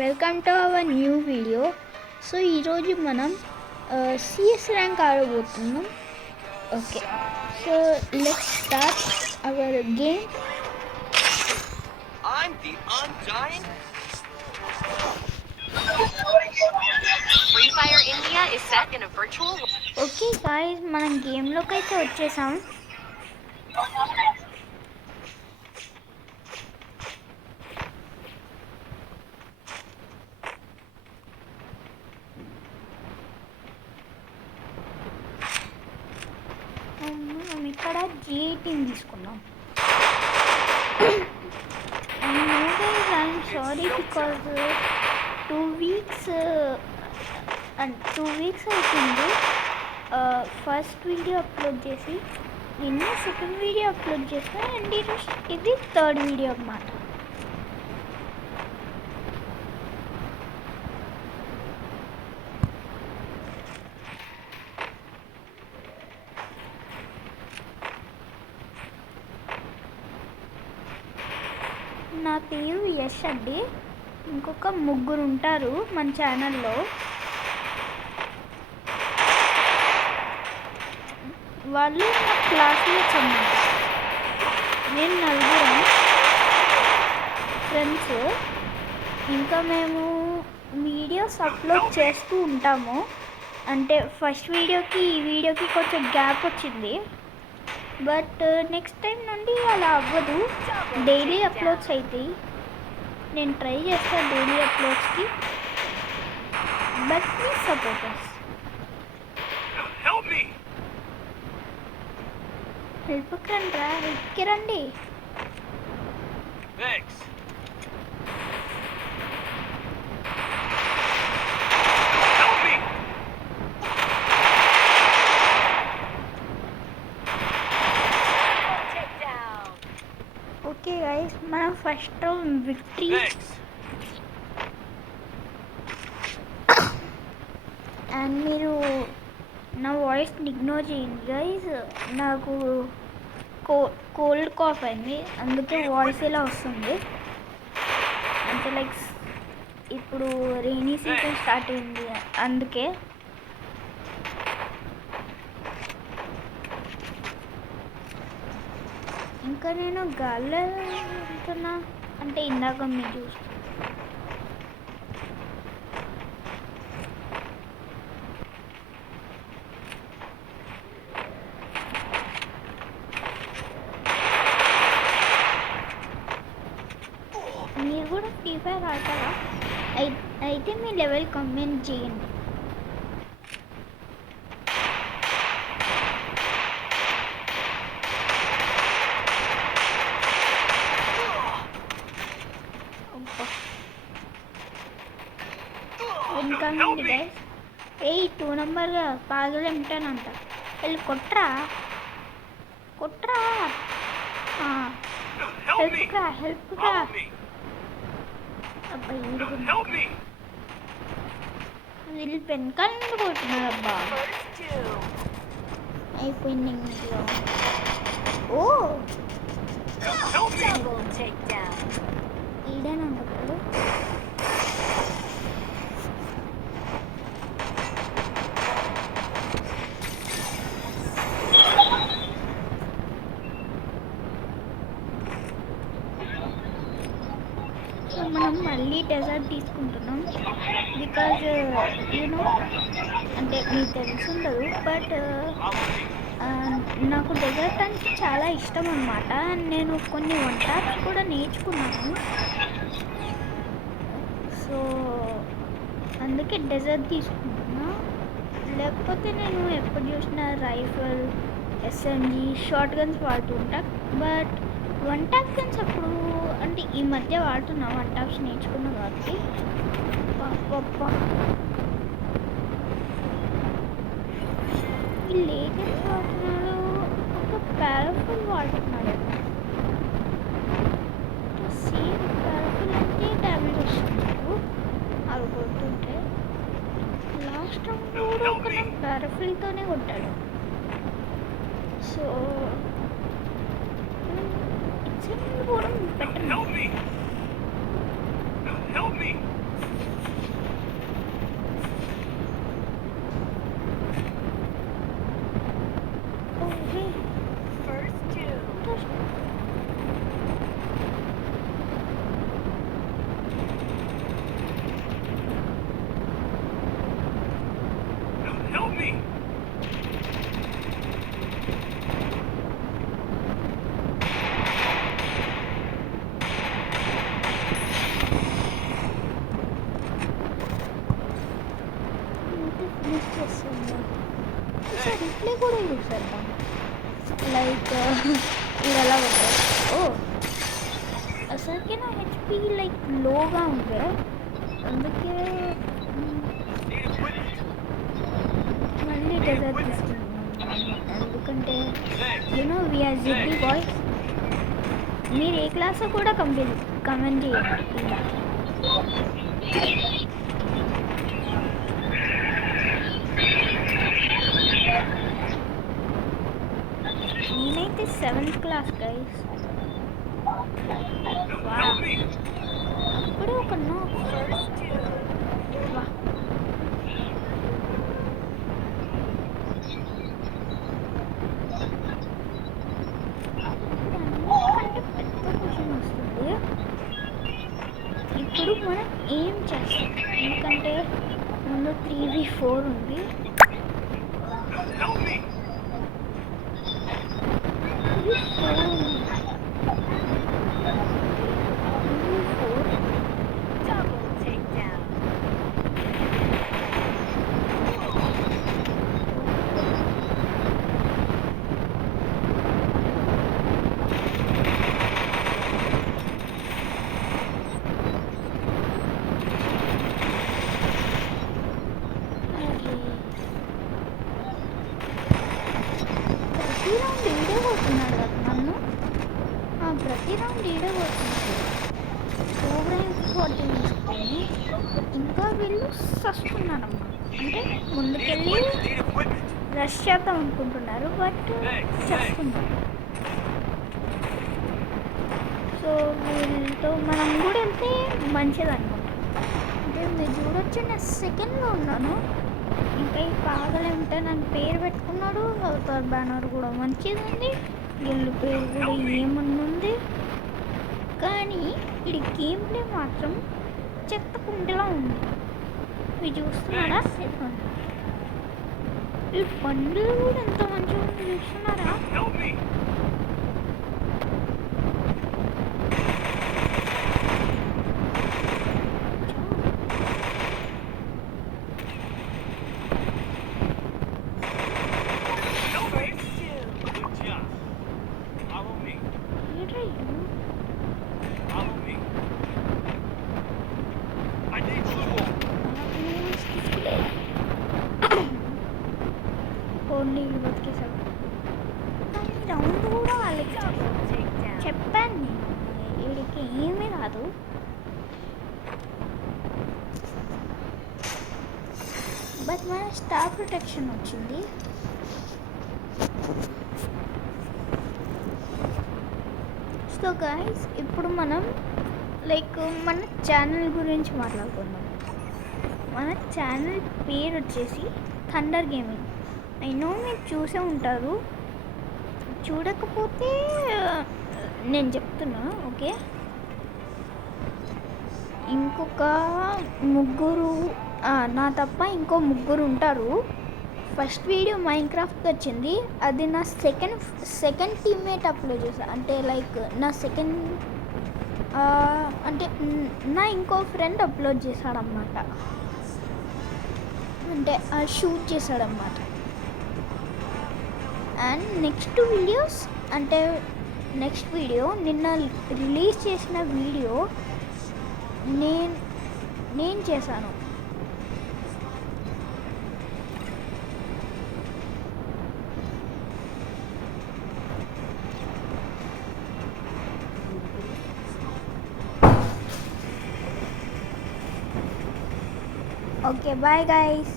Welcome to our new video. So ఈరోజు మనం CS rank ఆడబోతున్నాం. Okay, so let's start our game. Okay guys, మనం గేమ్లోకి అయితే వచ్చేసాం. మనం ఇక్కడ G18 తీసుకున్నాం. ఐఎమ్ సారీ బికాజ్ 2 weeks అవుతుంది ఫస్ట్ వీడియో అప్లోడ్ చేసి. నిన్న సెకండ్ వీడియో అప్లోడ్ చేసిన అండ్ ఇది థర్డ్ వీడియో అన్నమాట. నా పేరు యష్ అండి. ఇంకొక ముగ్గురు ఉంటారు మన ఛానల్లో. వాళ్ళు నా క్లాస్మేట్స్ అన్నమాట. నేను నలుగురం ఫ్రెండ్స్. ఇంకా మేము వీడియోస్ అప్లోడ్ చేస్తూ ఉంటాము. అంటే ఫస్ట్ వీడియోకి ఈ వీడియోకి కొంచెం గ్యాప్ వచ్చింది, బట్ నెక్స్ట్ టైం నుండి అలా అవ్వదు. డైలీ అప్లోడ్స్ అవుతాయి. నేను ట్రై చేస్తాను డైలీ అప్లోడ్స్కి, బట్ ప్లీజ్ సపోర్ట్ us. హెల్ప్కి రండిరా, హెల్ప్కి రండి. ఓకే గైస్, మనం ఫస్ట్ రౌండ్ విక్టరీ. అండ్ మీరు నా వాయిస్ని ఇగ్నోర్ చేయండి గైస్. నాకు కోల్డ్ కాఫ్ అయింది, అందుకే వాయిస్ ఇలా వస్తుంది. అంటే లైక్ ఇప్పుడు రెయినీ సీజన్ స్టార్ట్ అయింది, అందుకే. ఇంకా నేను గాల్లో ఉంటున్నా అంటే ఇందాక మీరు చూస్తాను. మీరు కూడా ఫ్రీ ఫైర్ ఆడతారా? అయితే మీ లెవెల్ కామెంట్ చేయండి. Incoming guys. 2 నెంబర్గా పాగలు ఎంటానంట. వెళ్ళి కొట్రా హెల్ప్గా అబ్బా వీళ్ళు పెన్కాల నుండి కొట్టున్నారు. అబ్బా అయిపోయింది ఇంట్లో. ఓ ఈడేనా ఉండదు. మనం మళ్ళీ డెజర్ట్ తీసుకుంటున్నాం బికాజ్ యూనో అంటే మీకు తెలుసుండదు, బట్ నాకు డెజర్ట్ అంటే చాలా ఇష్టం అన్నమాట. నేను కొన్ని వంటలు కూడా నేర్చుకున్నాను. సో అందుకే డెజర్ట్ తీసుకుంటున్నా. లేకపోతే నేను ఎప్పుడు చూసినా రైఫల్, ఎస్ఎంజీ, షార్ట్ గన్స్ వాడుతుంటా. బట్ వన్ టాప్ గన్స్ అప్పుడు అంటే ఈ మధ్య వాడుతున్నా, వన్ టాప్స్ నేర్చుకున్నా కాబట్టి. వీళ్ళు ఏ గన్స్ వాడుతున్నాడు? ఒక పారాఫిల్ వాడుతున్నాడు. సేమ్ పారాఫిల్ అంటే డ్యామేజ్ వస్తుంది అవి కొడుతుంటే. లాస్ట్ రౌండ్ కూడా ఒక పారాఫిల్తోనే కొట్టాడు. సో కూడా బెటర్. ప్లే కూడా యూస్ చేద్దాం. లైక్ ఇది ఎలా ఉంటుంది. ఓ అసలుకే నా హెచ్పి లైక్ లోగా ఉండే, అందుకే మళ్ళీ డెజర్ట్ తీసుకుంటున్నాను. ఎందుకంటే యూనో వీఆర్ జిడ్డీ బాయ్స్. మీరు ఏ క్లాస్ కూడా కమెంట్ చేయండి ఇలా. నేనైతే 7th క్లాస్ గైస్. అప్పుడే ఒక ఇప్పుడు మనం ఏం చేస్తాం, ఎందుకంటే ముందు 3v4 ఉంది. ప్రతి రౌండ్ ఈడే పోతున్నాడు. ప్రోగ్రామ్ 40 తీసుకొని ఇంకా వీళ్ళు సస్తున్నారమ్మా. అంటే ముందుకెళ్ళి రష్ చేద్దాం అనుకుంటున్నారు, బట్ చేస్తున్నారు. సో వీళ్ళతో మనం కూడా వెళ్తే మంచిది అనమాట. అంటే మీరు చూడొచ్చు, నేను సెకండ్లో ఉన్నాను. ఇంకా ఈ పాగలేమిటే నన్ను పేరు పెట్టుకున్నాడు. అవతార్ బ్యానర్ కూడా మంచిది ఉంది, వీళ్ళ పేరు కూడా ఏమన్నుంది. కానీ ఇది గేమ్ ప్లే మాత్రం చెత్త కుండలా ఉంది. మీరు చూస్తున్నారా? ఈ బండ్లు కూడా ఎంత మంచిగా ఉంది చూస్తున్నారా? నీళ్ళు బతికేసాడు. కానీ రౌండ్ కూడా వాళ్ళకి చెప్పాను నేను, వీడికి ఏమీ రాదు. బట్ మన స్టార్ ప్రొటెక్షన్ వచ్చింది. సో గైస్, ఇప్పుడు మనం లైక్ మన ఛానల్ గురించి మాట్లాడుకుందాం. మన ఛానల్ పేరు వచ్చేసి థండర్ గేమింగ్. అయినో మీరు చూసే ఉంటారు, చూడకపోతే నేను చెప్తున్నా. ఓకే, ఇంకొక ముగ్గురు నా తప్ప ఇంకో ముగ్గురు ఉంటారు. ఫస్ట్ వీడియో మైన్క్రాఫ్ట్ వచ్చింది, అది నా సెకండ్ టీమ్మేట్ అప్లోడ్ చేశా. అంటే లైక్ నా సెకండ్ అంటే నా ఇంకో ఫ్రెండ్ అప్లోడ్ చేశాడన్నమాట. అంటే షూట్ చేశాడన్నమాట. అండ్ నెక్స్ట్ వీడియో నిన్న రిలీజ్ చేసిన వీడియో నేను చేశాను. Okay, bye guys.